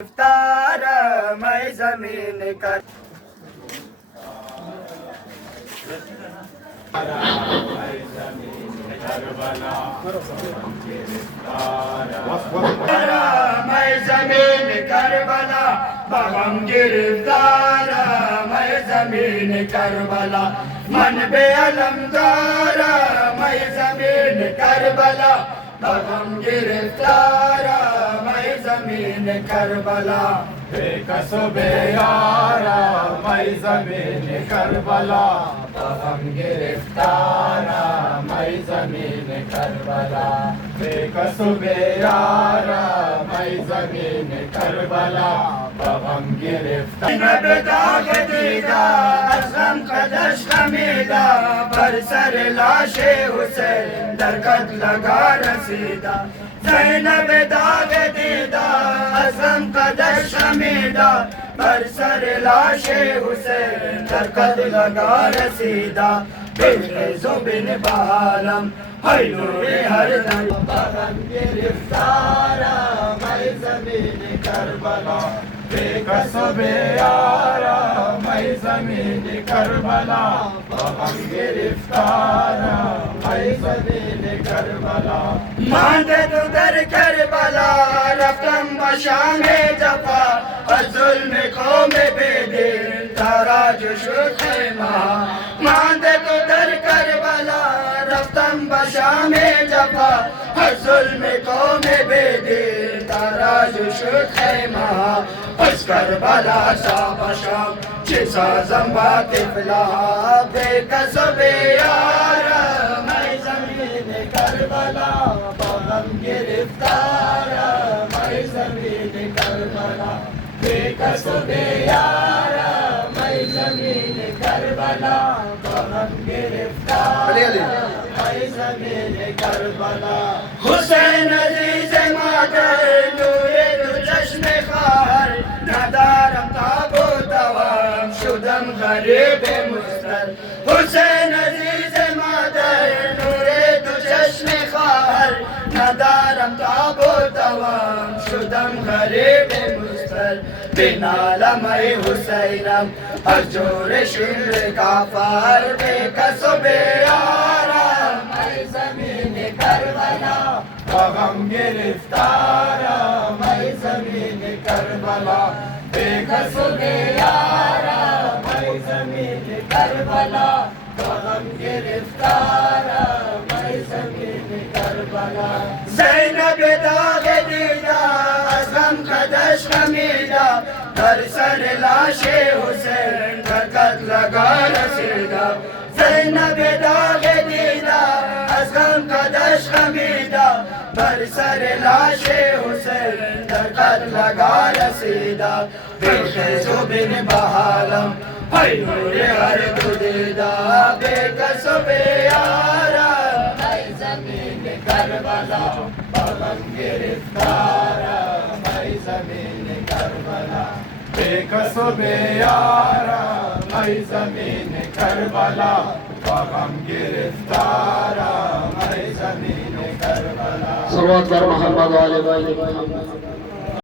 گرفتار میں زمین کر میں زمین کربلا بغم گرفتار میں زمین کربلا من بے علم دار میں زمین کربلا بغم گرفتار میں زمین کربلا بے کس و بے یارا میں زمین کربلا بغم گرفتارا میں زمین کربلا بے کس و بے یارا میں زمین کربلا بغم گرفتارا داغ دیدہ از غم قدش خمیدہ بر سر لاش حسین در قد لگا رسیدہ زینب داغ دیدہ از غم قدش خمیدہ بر سر لاش حسین در قد لگا رسیدہ بالخیز و بن بالم ہے نور ہر دم بغم گرفتارا میں زمین کربلا بے کس و بے یارا میں زمین کربلا بغم گرفتارا میں زمین کربلا ماندے تو در کربلا رفتم بشام جفا از ظلم قوم بے دل تاراج شد خیمہ ماندے تو در کربلا رفتم بشام جفا از ظلم قوم بے دل تاراج شد خیمہ از کربلا سا بشام چه سازم با طفلها بے کس و بے یارا میں زمین کربلا بغم گرفتارا میں زمین کربلا بے کس و بے یارا میں زمین کربلا بغم گرفتارا میں زمین کربلا حسین عزیز مادر نور دو چشم خواهر ندارم تاب و دوام شدم غریب مضطر حسین عزیز مادر نور دو چشم خواهر ندارم تاب و دوام شدم غریب مضطر بنالم ای حسینم از جور شیر کافر بے کس و بے یارم میں زمین کربلا بغم گرفتارا میں زمین کربلا بے کس و بے یارا میں زمین کربلا بغم گرفتارا میں زمین کربلا زینب داغ دیدہ از غم قدش خمیدہ در سر لاش حسین در قد لگا رسیدہ زینب داغ دیدہ از غم قدش خمیدہ بر سر لاش حسین در قد لگا رسیدہ بالخیز و بن بحالم ہے نور ہر دو دیدہ بے کس و بے یارا میں زمین کربلا بغم گرفتارا میں زمین کربلا بے کس و بے یارا میں زمین کربلا بغم گرفتارا میں زمین کربلا صلوات بر محمد و آل بیت محمد